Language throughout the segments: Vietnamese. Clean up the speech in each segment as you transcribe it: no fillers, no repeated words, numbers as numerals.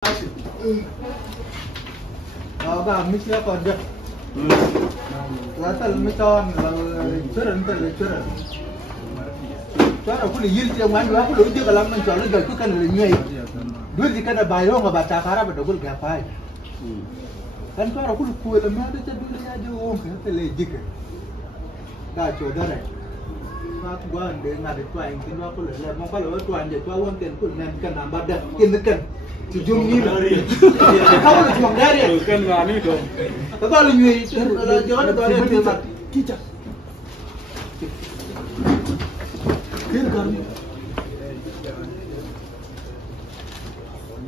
Ba misi apa dia? Latar misalnya curang terus curang. Curang aku lihat dia main aku lihat dia kalau main curang dia tu kan lenyai. Dua jika ada bayar nggak baca karab ada gol gapai. Kan curang aku lupa lama ada jadi dia aja kita lejik. Kacau dah. Aku gua ande ngade tua yang kini aku lelak. Mau kalau tua ande tua uang kan nanti kan nambah dah kini kan. Sejum ni dari. Kau nak cuma dari. Kan ngani dong. Kau ada ni jangan ada yang dia mak. Kita. Kir kan.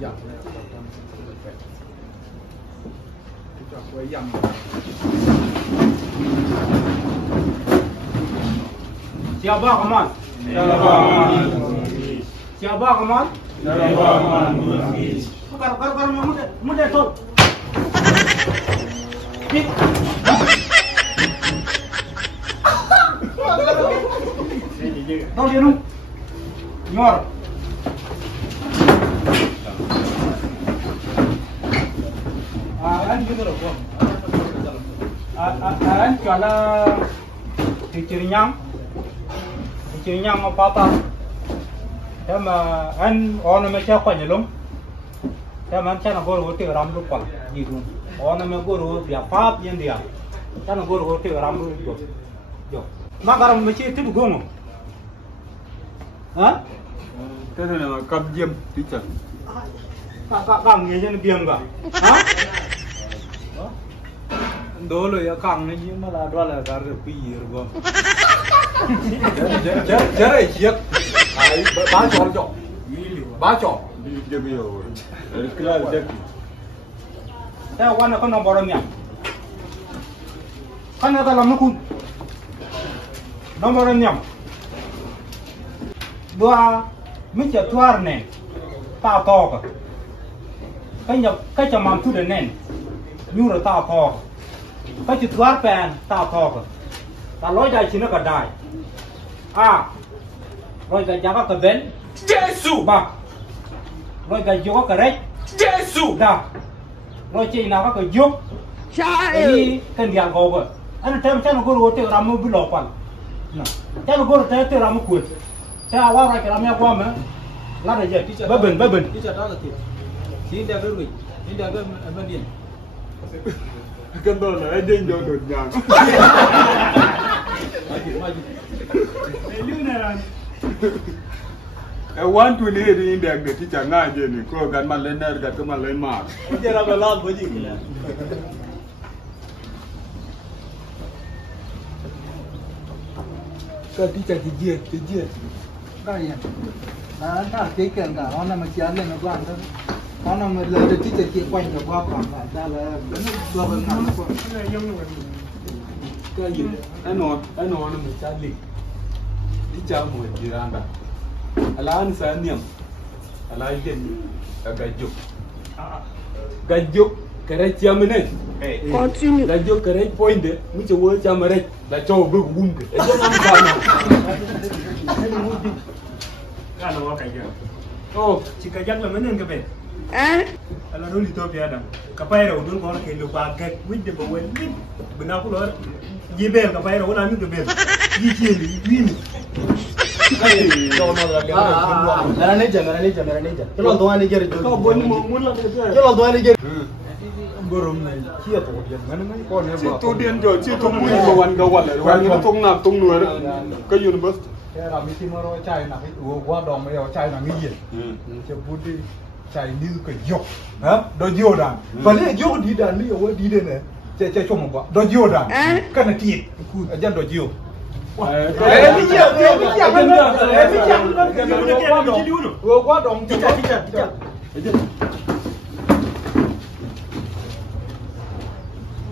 Ya. Kita koyam. Siapa kaman? Siapa kaman? Kar muda Thok. Tahu dia nu? Nyor. An gitu loh. An kalau diciri Nyang mau Pathar. Sama an orang macam apa ni lom? Sama macam guru hotel ramlu pal gitu. Orang macam guru dia pap yang dia. Macam guru hotel ramlu jo. Magaram macam itu guru. Hah? Thế này là cầm diêm tí chật. Càng nghe như biếng cả. Hả? Đó là càng này nhưng mà là đó là cả được cái gì rồi. Chết này chiếc. Ba trò. Ba trò. Đi biểu. Cái là chết. Thế quan là con nào bỏ ra miệng. Con nào ta làm nó khun. Nó bỏ ra miệng. Dua mình tuar nè, ta to cái chồng mắm thu đến nè, nhu rồi ta to, cái tuar pen ta to ta lối dài chỉ nó cả đài, rồi cái giá cái bên, Jesus ba, rồi cái vô cái đấy, Jesus da, rồi chỉ nào cái vô, cái nhà gò bờ, anh thấy nó có rồi làm một bữa lopal, cái nó có rồi làm một cuốn. Saya awal rakyat ramai aku ama, lada je. Babin. Kita tahu tak? Ini dah berui. Ini dah bermandian. Kan đó là anh đinh đột nhàng. Lu này. One to need in there the teacher ngay je ni ko gan man len ner gan ko man len mar. Dia dah berlalu begini lah. Kau teacher kejir. Kaya, nah kekal kan, orang macam jalan nak buat tu, orang macam ada teacher kekuan nak buat apa, dah lah, dua belas apa. Kaya, anh nói mình cha lịch, đi cha mùi gì ra cả, là anh sẽ niệm, là anh đến cái dục, cái này chia mình này, cái dục cái này point đấy, mình chỉ vừa chia mà đấy, là cho vừa gum cái, cho ăn vào nào. Kan awak kayak. Oh, Jika jangan mana yang keben. Kalau dulu itu biasa. Kapai rawon dulu kalau kayak lupa kayak wid de bawa wid. Benar aku lor. Jebel kapai rawon anu keben. Gini. Merah neja. Kalau doa ni jadi. kau buat mun lah tu. Kalau doa ni jadi. Gorom này chia tổ điện mana mana con này. Situ điện rồi, situ mui kawan lah. Kawan kita tung nak tung Nuer. Ke university. Cái là mình tìm rồi chạy là cái qua đồng bây giờ chạy là cái gì? Chỉ bút đi chạy như cái dọc, hả? Đó dọc đàn. Và nếu dọc đi đàn đi ở đi đây này, chạy cho một quả. Đó dọc đàn. Cái này thiệt, ở dân đó dọc. Bây giờ qua đồng chạy.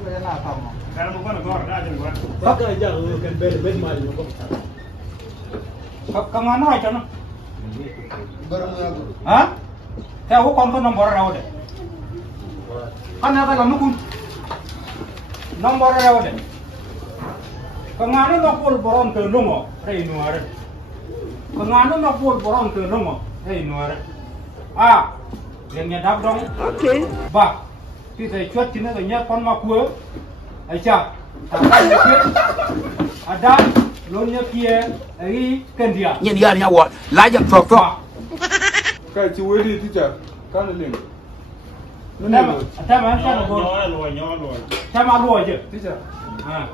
Đây là phòng. Kalau bukan negara dah je buat. Pakai aja kan bed mari nó Kang mana aja no? Barang aku. Hah? Saya aku kon nombor rawon deh. Kan ada kamu kun. Nombor rawon deh. Kangane no pol borom ke lungo, rei Nuer. Kangane no pol borom ke lungo, rei Nuer. yang nya dap dong ba ti te chwat ti na nya kon ma ku ai cha ta ka nya ki ada lo nya kia ai ken dia nhìn giờ nhau gọi lái giật phật phật cái chú ấy đi thì chả cái này liền ta mà cha nó bo nhỏ rồi cha mà lùi chứ thì chả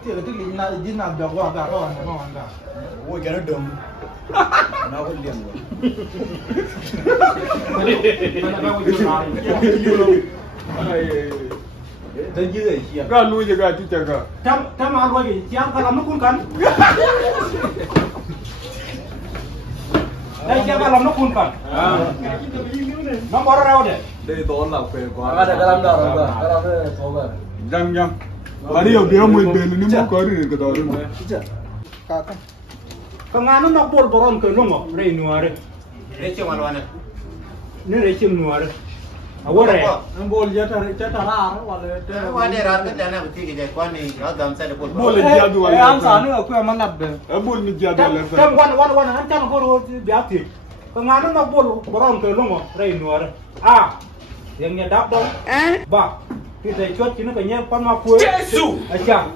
Thì cái lính là dính làm được qua cả con nó ăn cả. ôi cái nó đầm nó vẫn liền rồi Đến dưới này kia. cái nuôi gì cái thì chả cả ta mà lùi thì cha cái làm nó cũng cần đây cha cái làm nó cũng cần nó bỏ ra đâu đấy đây đó là phải quá Cái làm đó rồi, cái làm đó số rồi. răng ở đây ở phía mình bên nó mới có được cái đó luôn Cả Kangano na bol boron ke longo re Nuer. Re chim wan wan. Ni re chim Nuer. Awore. Ang bol ya ta ra wala te. Wa de ran ka dana ba ti ke kwa ni ra dam sa de bol. bol ja du Ai am sa nữa ko man nab de. bol mi ja du la Tam wan han tan ko biati. Kangano na bol boron ke longo re Nuer. A. Yang nya dap dong. Ba. Ti te chot chini ka nya pan ma pu. Jesu. Acha.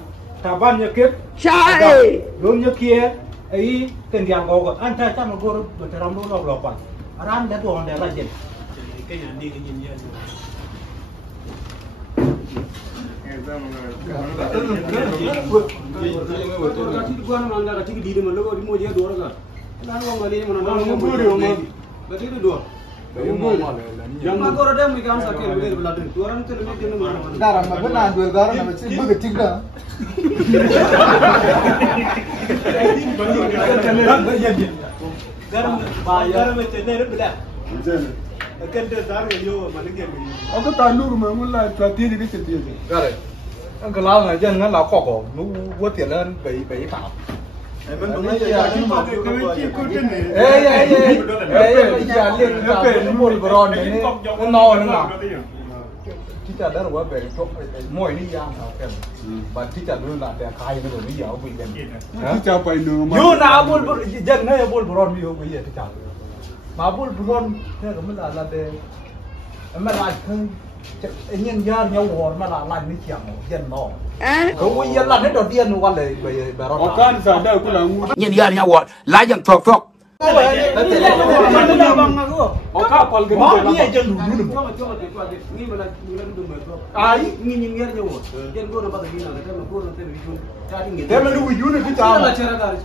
Ta ban nya kep. Chai. Lo nya kia ai ken dia go an ta ta ma go beteram lo lo pan. Aran da do on da la jen. Cái nhà đi cái nhìn nhận Darah mah benar dua darah nama sih begitu juga. Darah macam ni benar. Kan dia darah yo mana dia. cái tài luôn mà muốn là cho tiền cái tiền Cái này. Anh cái lao này dân nó là khó khổ, nó vớt tiền lên bị phạm. mình đúng là cái chi cô trên này Ê, giờ liền cái bồn bồn này nó no nó nào. Chỉ trả đó là về chỗ mỗi đi giang sao kèm. Và chỉ trả luôn là để khai nó rồi bây giờ bị dân. chứ chả phải nữa mà Yo na bồn dân nó bồn bồn bây giờ thì trả. Mà bồn bồn thế cũng là để mà lại không nhân dân nhau hồn mà là lành mới chẳng dân nó. Không có dân lành hết đầu tiên qua lại về bà ở can sao đâu cũng là ngu nhìn giờ nhau gọi lái giật phật phật ở các con cái Wah, ni aja dulu. Ai? Dia melu wujud ni kita.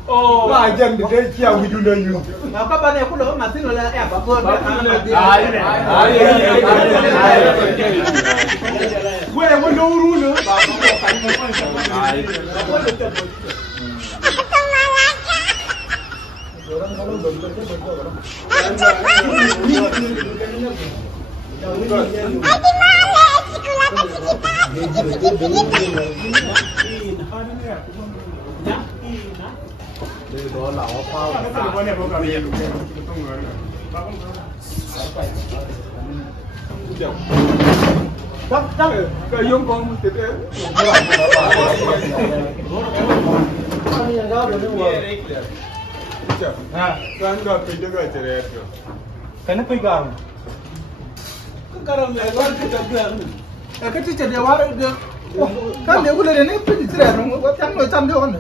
Oh, lah jam dia cia wujud dia you. Nah, kapan ni aku dah mati lah apa pun. Gue mau nuru ni. Orang kalau bentuk dia bentuk orang. Đó là hoa phao. Chắc cái giống con thịt đấy. Kan dah pindah ke cerai tu. Kenapa pegang? Sekarang ni luar kita biar. Kan kita dia war dia. Kan dia boleh ni pergi cerai orang. Kan macam dia kan.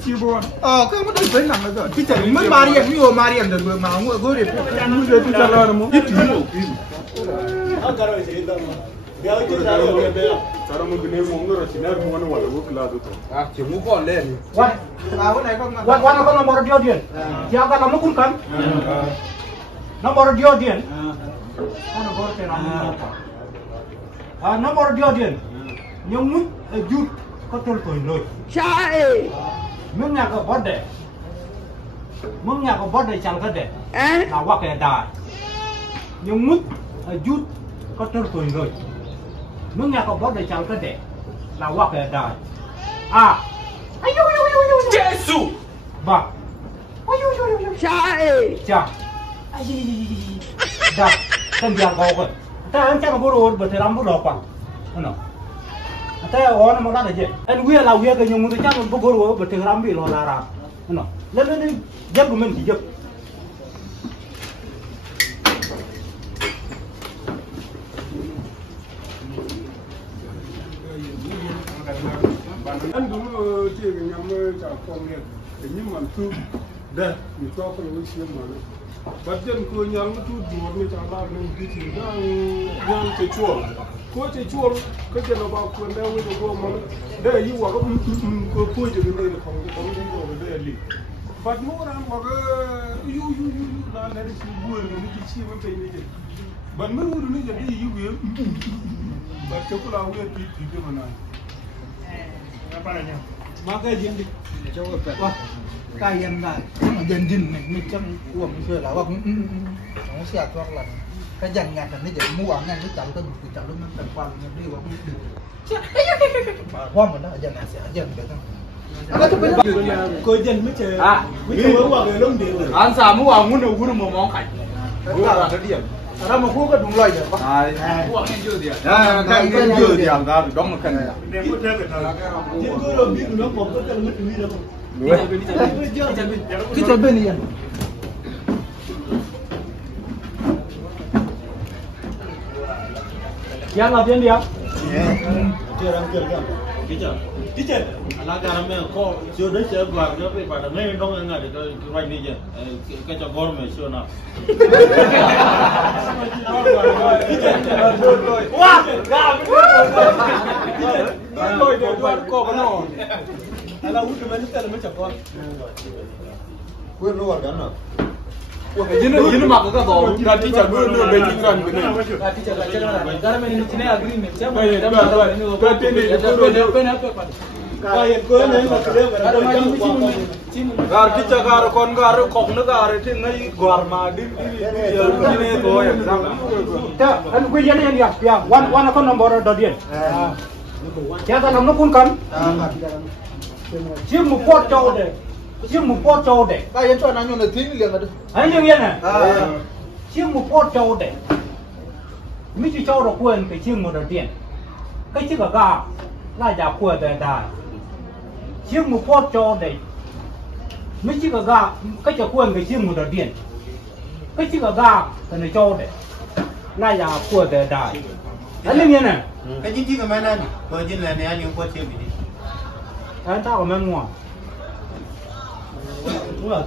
Cibon. Kan kita boleh nak tu. Kita ni Marian ni o Marian dah mahu gore. Mu jadi jalan mu. Itu. Kalau ini dah. Dia itu Cara mu gini mu ngoro sinar mu mana wala wo kala tu. Cuma kau leh. Wan apa nomor dia dia? Dia akan nomor kun kan? Nomor dia dia. Nomor nomor dia dia. Yang mu jut kotor kau loi. Cai. Mengnya ke bode. Mengnya ke bode cang kade. Nak wak ke dah. Yang mu jut kotor kau loi. Mengnya ke bode cang kade. Nak wak ke dah. Ayo. Jesu. Ba. Ayo. Cai. Cak. Dah. Kan dia kau kan. Ta anh chắc là bố đồ bật thế lắm bố đồ quăng. Nó. Ta ở nó đang gì? Anh quý là quý cái nhung tôi chắc là bố đồ bật thế lắm bị lo là ra. Nó. Lên dấp của mình chỉ dấp. anh đúng thì nhắm chả phong liệt để nhưng mà tu đây mình cho cái lối xiêm mà bắt chân cô nhắm tu đuổi người ta làm nên cái gì đang chơi chua cô chơi chua cái chân nó bao quần đeo với đồ mà đây như quả có cua cho cái này là không cái đồ đây là phát nô ra mà cái yu là này thì buồn mình cái chi mà phải như thế bạn mới uống được cái gì yu bạn cho cô lao cái cái mà này mà cái gì đi cho cái wah kayan lah sama janjin nih macam uang itu lah wah kamu siap tuh lah kajan ngatan ni jadi muangan ni kalau tu kalau memang terpal ni wah wah mana aja nasi aja gitu apa tuh benar cô dân mới chơi mới chơi uang rồi lông điện rồi anh sao mua uống được uống một món khách uống là cái điểm ada mau gua kan mulai dah uống yang chưa dia cái dừa thì làm ra đóng một cân này những cái đồng tiền nó còn có tiền mất đi đâu kita bên này yang apa yang dia Teacher, anak kami kau sudah saya buat apa pada mereka dong enggak ada right ni je, kerja government sure nak. wah rồi để cho cô có nó ala udah mana kalau macam kau quên luôn cái nào ini mak kau tahu nanti jago lu bendingan bener nanti jaga negara ini sini agreement siapa kayak gue nih nggak kerja ada macam gar kita gar kon gar kok negara itu ngai gar madi ini tuh ya ta anu gue jadi yang dia wan aku nomor dodian ya kan nomor pun kan chiếc một pot trâu để chiếc một pot trâu để kayan tu anaknya nak tinggal yang ada anh như vậy này chiếc một pot trâu để mấy chú trâu được quên cái chiếc một đầu tiên cái chiếc gà là giả quên đời đời chiếc một pot trâu để mấy chiếc gà cái chả quên cái chiếc một đầu tiên cái chiếc gà cái này trâu để là giả quên đời đời anh như vậy này cái chính cái mấy này coi chính là này anh có chơi gì anh tao còn mang ngoài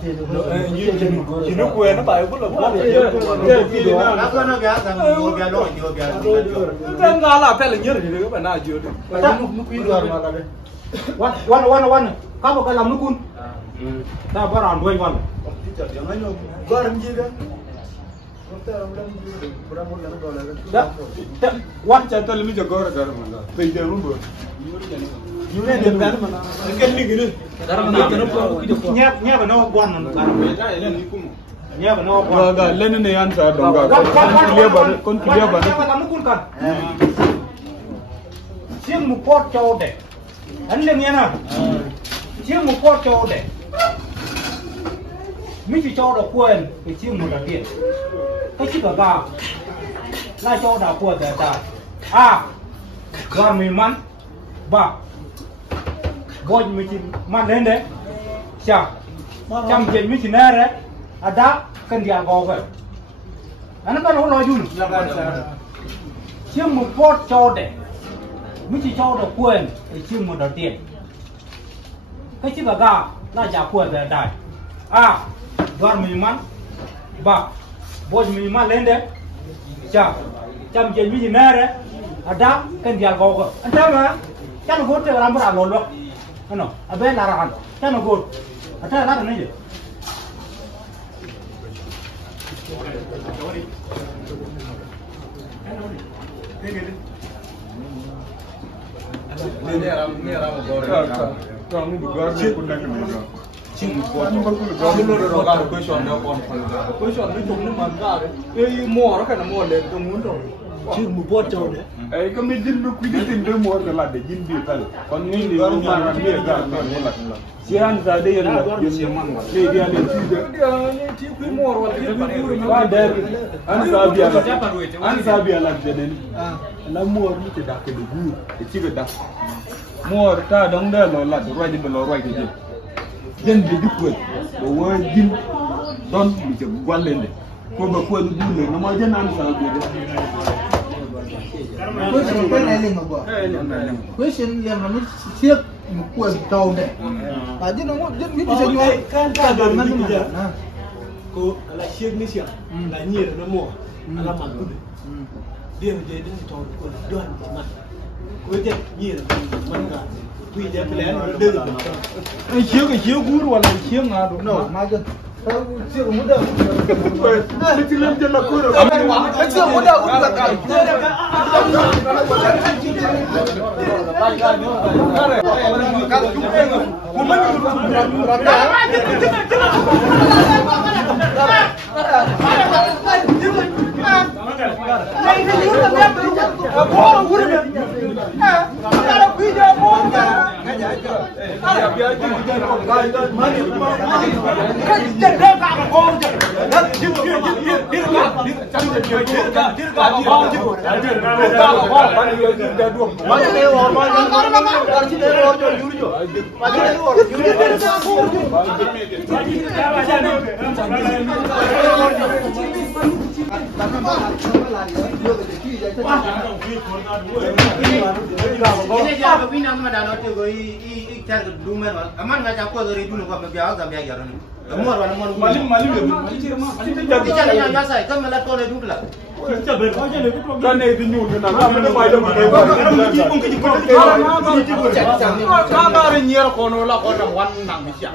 chỉ nó quên nó bài cũng là quá để nó có nó gà thằng mua gà lôi chưa gà cái gà là phải là nhớ thì các bạn nào chưa được nó quý rồi mà là đây wan các bạn làm nước cun ta bắt đầu nuôi wan gua làm gì đó wan cha tao mới cho gà gà mà bây giờ muốn bữa như này được cái mà cái gì cái nhẹ vào nó wan nhẹ vào nó wan gà lên này ăn sao đồng gà con kia bẩn nhẹ vào làm nước cun cần chiếc một pot trâu để anh lên nghe nào chiếc một pot trâu để mấy chị cho được quên thì chiếc một là tiền cái chiếc gà là cho đã quên để ta gà mình mắn và bôi mình chỉ mắn lên đấy chả chăm chuyện mình chỉ nè đấy đã cần gì gò vậy anh có nói gì chiếc một pot cho để mình chỉ cho được quên thì chiếc một là tiền cái chiếc gà là giả quên để đại gà mình mắn và bôi mình mắn lên đấy chả chăm chuyện mình chỉ nè đấy ada kan dia gò anh ta mà chắc nó gốt làm bữa nào luôn anh nó ở bên là ăn chắc nó gốt anh ta làm cái gì kamu bukan sih pun nak ni Cing buat dulu orang question dah pon question ni cuma ni mana deh, mua orang kan mua le, kamu tu. Cing một pot trâu đấy Kami jin lu kuidi tin dia mua ke lade jin dia tal. Kon ni ni rumah ni dia kan mulak. Sian zade yang dia ni dia ni cipu mua wala dia an sabi ala jeden. La mua ni te dak de gu, te ci dak. Mua ta dong da lo lad roi di lo roi ke jin di dukwe. Bo wa jin don mi te gwal len de. Ko ba ko lu le na ma jen an sabi question cái này liền mà question liền mà nó siết kuat tahu deh. Aja nunggu jadi bisa jual kan mana mana. Ko ala shek ni sia. La nyir na mo. Ala man kudu. Dia jadi ni tahu ko don man. Ko je nyir man ga. Kui je plan de. Ai shek guru wala shek ngado. No, maja. Tahu shek muda. Itu lam je la ko. Shek muda udah kan. Ini jangan kepinang sama danau tu, i cari dumen, aman nggak campur dari dulu kau biar agak biar jalan. Semua orang mau Malim Bicara yang biasa, kau melihat kau dari dulu lah. kan itu nyur kan mana mai dong kita Kamar nyer kono la kono wan nang sia.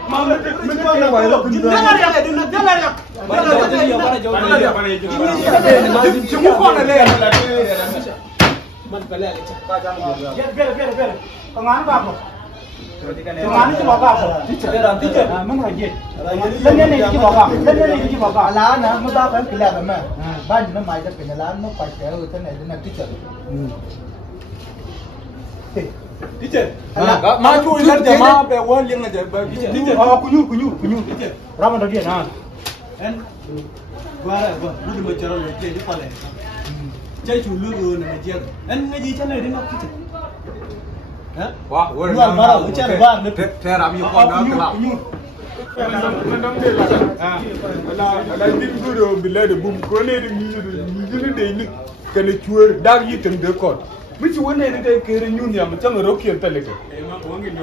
Teacher, maju ilar jama be won liang aja ba teacher. Kunyur. Rama dah dia nah. En gua lu mau cara lu jadi pale. Jadi lu na dia. En ngaji channel dia nak teacher. Hah? Wah, Lu marah bicara bar ni. Saya ram yo kono kelap. Ala dim duro bilade bum ko ne de ni de ni kan chuer dag yitem de ko. Michi wone ne de kere nyun ya mu tanga rokiyan taleke.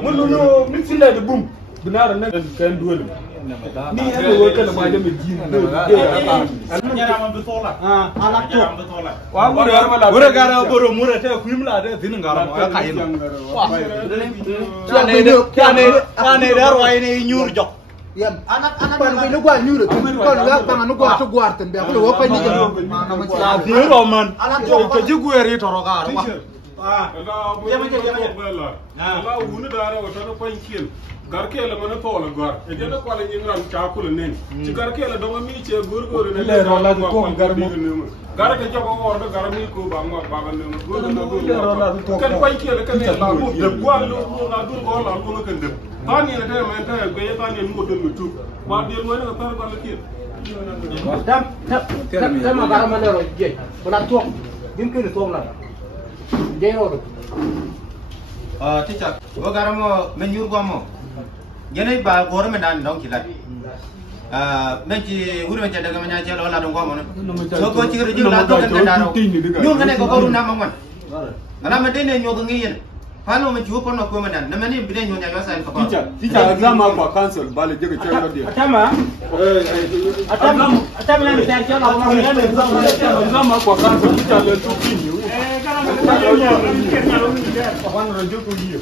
Mun no michi la de bum binara nan kan duwele. Ni hada wo kala ma da mi jin Nyara man betul lah. Anak tu. Betul lah. wa mu da mala Ura gara boro mura ta kuimla da tinin gara ma kayin. Kane dar wai ne nyur jok. Yan anak-anak pan ko gua nyuru kon ga tangan gua so guarten be ko wo pa ni La fi roman. Ke jigueri toro gara. dia macam ala wunu dara wa tan ko kiel garkela mana tola gar e de ko la nyingram ta kula nen ci garkela do mi ce gorgor ne Le rola ko garmo. gara ke jogo wordo gara mi ko ba mo ba ne gorgor kan ko kiel kan ne ba ko de gwa lu na dur ko la ko kan de tan ni de men ta ko ye tan ni mo do mi tu ba de mo ne tar ko la kiel Sama gara ma lero je. Bulan tuok. Dim kene tuok la. Jero. Teacher, gua garam mau menyur gua mau. Jadi bah gua orang mendan dong kilat. Menci guru menci dagang menyaji lo lah dong gua mau. So gua cikgu juga lah tu kan daro. Nyur kan gua baru nama man. Karena mending ni nyur kengian. Kalau mencuba pun aku mendan. Nama ni bila nyur nyawa saya kapal. teacher exam ko cancel bale jege cewa dia Atama yang saya cakap orang yang exam ko cancel teacher le tu kini wan rojo ko hiyo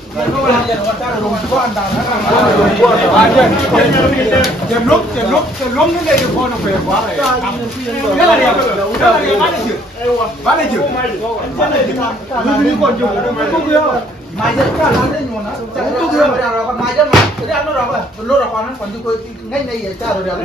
Jem ni le ko no pe kwa. Maja kan ada nyona. Itu dia berapa maja mah. Jadi anu berapa? Belum berapa nan konju ko ngai ngai ya cara dia.